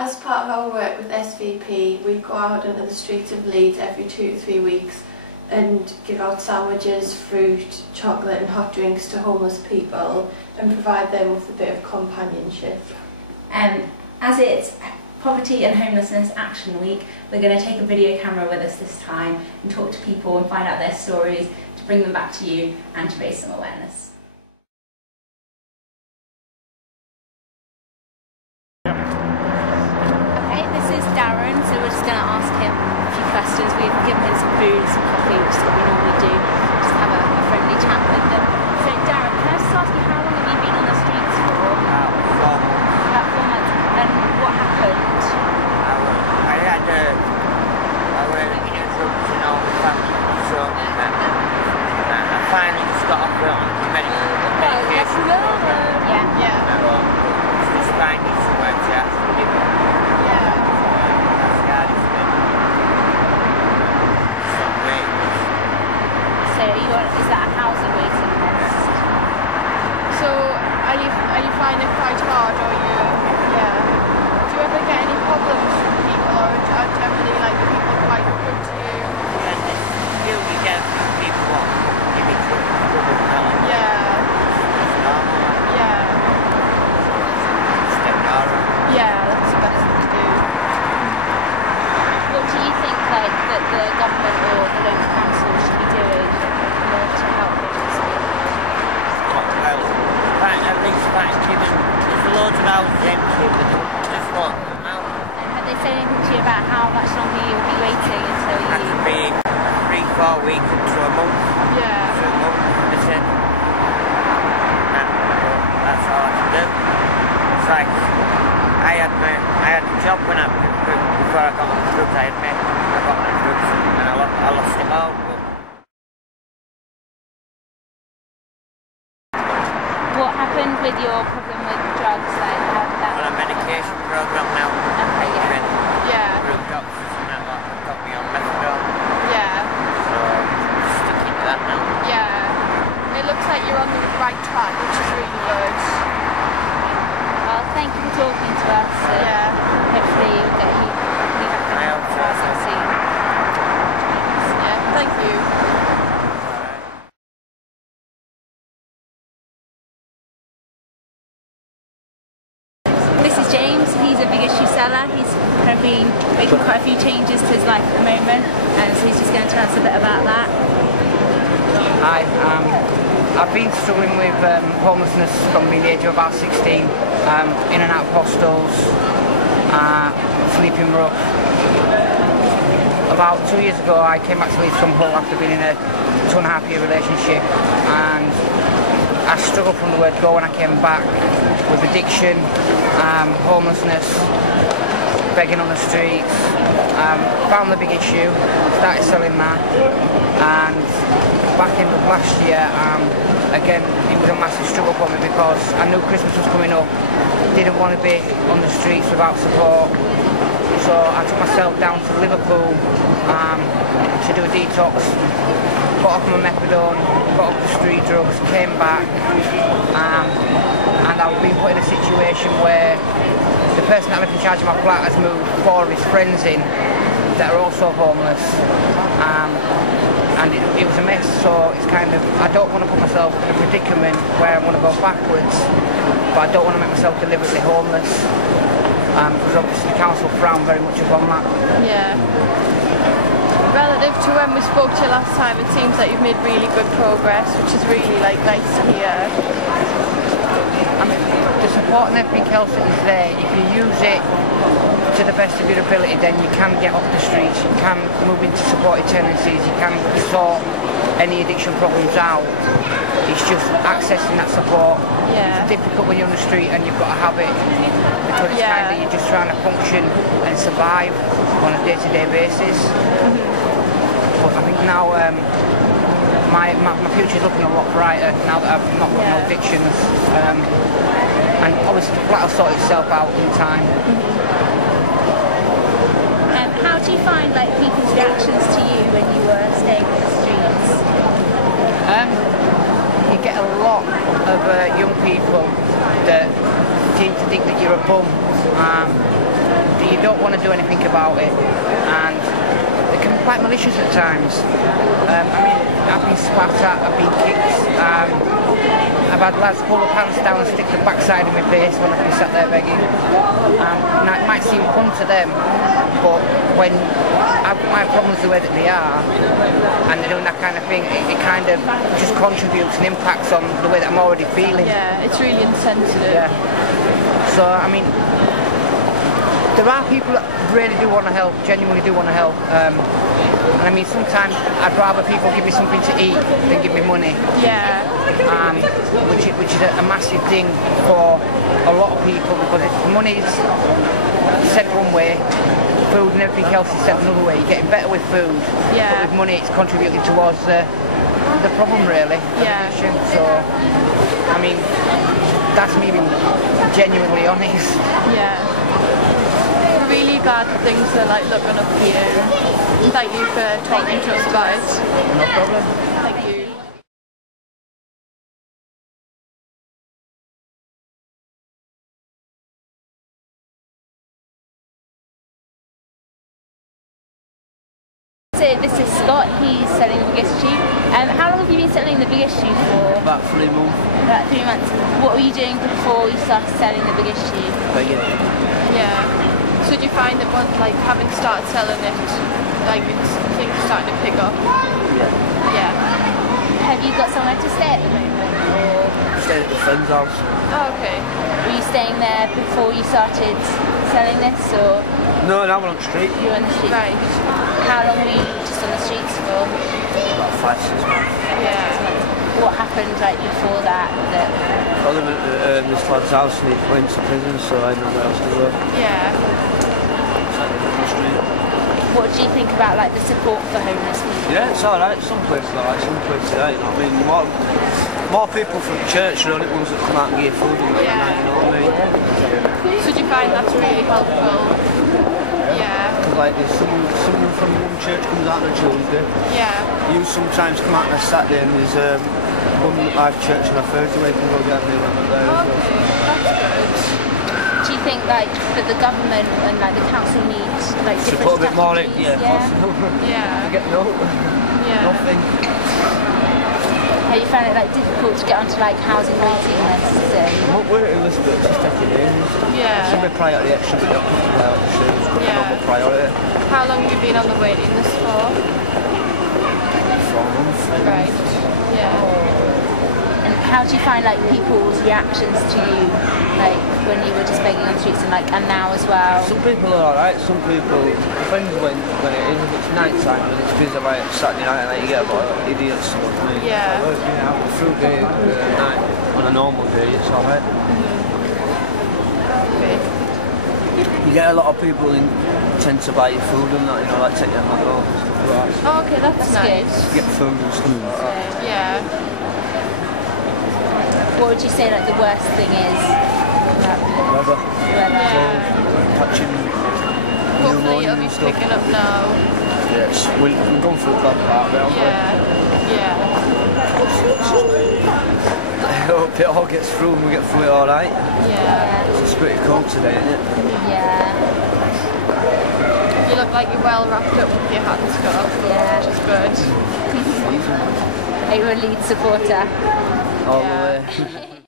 As part of our work with SVP, we go out into the streets of Leeds every 2 to 3 weeks and give out sandwiches, fruit, chocolate and hot drinks to homeless people and provide them with a bit of companionship. As it's Poverty and Homelessness Action Week, we're going to take a video camera with us this time and talk to people and find out their stories to bring them back to you and to raise some awareness. Darren, so we're just going to ask him a few questions. We've given him some food and some coffee, which is what we normally do, just have a friendly chat with them. So Darren, can I just ask you, how long have you been on the streets for? About 4 months. About 4 months. And what happened? I was interrupting all the family concerns and I finally just got off on medication program. Yeah. Just finding somewhere to actually live. Is that a housing waiting list? So are you finding it quite hard, or do you ever get any problems from people, or are generally like people quite good to you? You get a few people what give you trouble. That's the best thing to do. What do you think that the government or the local council should be doing to help homeless people? Well, at least giving, there's loads of houses empty, but just want them out. Have they said anything to you about how much longer you'll be waiting until you... That could be 3-4 weeks to a month. To a month, that's it. That's all I can do. It's like, I had a job when before I got on the drugs, I got on the drugs and I lost it all. What happened with your problem with drugs? Like, how did that... I'm on a medication program now. Okay, Through doctors and that lot got me on methadone. So I'm sticking to that now. It looks like you're on the right track, which is really good. Well, thank you for talking to us. Hopefully we'll get you back in the housing soon. Thank you. This is James. He's a big issue seller. He's kind of been making quite a few changes to his life at the moment, and so he's just going to tell us a bit about that. Hi, I've been struggling with homelessness from the age of about 16, in and out of hostels, sleeping rough. About 2 years ago I came back to Leeds from Hull after being in a 2.5-year relationship, and I struggled from the word go when I came back with addiction, homelessness, begging on the streets. Found the big issue, started selling that, and back in last year, again, it was a massive struggle for me because I knew Christmas was coming up, didn't want to be on the streets without support, so I took myself down to Liverpool to do a detox. Got off my methadone, got off the street drugs, came back, and I've been put in a situation where the person that lived in charge of my flat has moved 4 of his friends in that are also homeless, and it was a mess. So it's kind of, I don't want to put myself in a predicament where I want to go backwards, but I don't want to make myself deliberately homeless, because obviously the council frown very much upon that. Relative to when we spoke to you last time, it seems like you've made really good progress, which is really nice to hear. I mean, the support and everything else that is there, if you use it to the best of your ability, then you can get off the streets, you can move into supported tenancies, you can sort any addiction problems out. It's just accessing that support. It's difficult when you're on the street and you've got a habit, because it's kind of, you're just trying to function and survive on a day-to-day basis. But I think now my future's looking a lot brighter now that I've not got no addictions, and obviously the flat will sort itself out in time. How do you find people's reactions to you when you were staying on the streets? You get a lot of young people that seem to think that you're a bum, you don't want to do anything about it, and they can be quite malicious at times. I mean, I've been spat at, I've been kicked, I've had lads pull the pants down and stick the backside of my face when I've been sat there begging. Now it might seem fun to them, but when I've got my problems the way that they are, and they're doing that kind of thing, it kind of just contributes and impacts on the way that I'm already feeling. Yeah, it's really insensitive. Yeah. So, I mean, there are people that really do want to help, genuinely do want to help. And I mean, sometimes I'd rather people give me something to eat than give me money. Yeah. Which is a massive thing for a lot of people, because money's sent one way, food and everything else is sent another way. You're getting better with food, Yeah. but with money it's contributing towards the problem, really. Yeah. So, I mean, that's me being genuinely honest. Yeah. We're really glad that things are like looking up for you. And thank you for talking to us about it. No problem. Thank you. So this is Scott, he's selling the biggest shoe. How long have you been selling the biggest shoe for? About 3 months. About 3 months. What were you doing before you started selling the biggest shoe? Begging. Yeah. So do you find that once, like, having started selling it, like, things are starting to pick up? Yeah. Yeah. Have you got somewhere to stay at the moment? Or Staying at a friend's house. Oh, okay. were you staying there before you started selling this, or No, now we're on the street. you were on the streets? Right. How long were you just on the streets for? About 5-6 months. Yeah. What happened like before that? I live at this lad's house and he went to prison, so I know where else to go. Yeah. So I live on the street. What do you think about like the support for homeless people? Yeah, it's alright. Some places are alright, some places ain't. I mean, more people from the church are the only ones that come out and give food and that, you know what I mean? So do you find that's really helpful? Yeah. Because like there's someone from one church comes out on a Tuesday. Yeah. You sometimes come out on a Saturday and there's one live church on a Thursday where you can go get a meal out there as well. Okay, that's good. Do you think like that the government and like the council needs like To different put a bit more in, strategies? Yeah. I get no, Yeah. nothing. Have you found it like difficult to get onto like housing waiting lists? I'm not waiting list, but just take it in. Yeah. Should be priority extra, but not priority shoes. Yeah. Normal priority. How long have you been on the waiting list for? 4 months. Right. Yeah. And how do you find like people's reactions to you, like when you were just begging on the streets and now as well? Some people are alright, some people, depends when it is, if it's night time and it's busy like Saturday night and like, you get a lot of idiots and what I mean. Yeah. Like, you know, a full day night on a normal day, it's alright. Okay. You get a lot of people who tend to buy your food and that, you know, like take your hat off and stuff like that. Oh, okay, that's That's nice. You get food and stuff like that. Yeah. What would you say like the worst thing is about Weather, weather? Yeah. catching Hopefully it'll pneumonia be and stuff. picking up now. Yes, we're going through a bad part now, aren't we? Yeah. Yeah. I hope it all gets through and we get through it alright. Yeah. It's pretty cold today, isn't it? Yeah. You look like you're well wrapped up with your hat and scarf, Yeah. which is good. Are you a Leeds supporter? All Yeah. the way.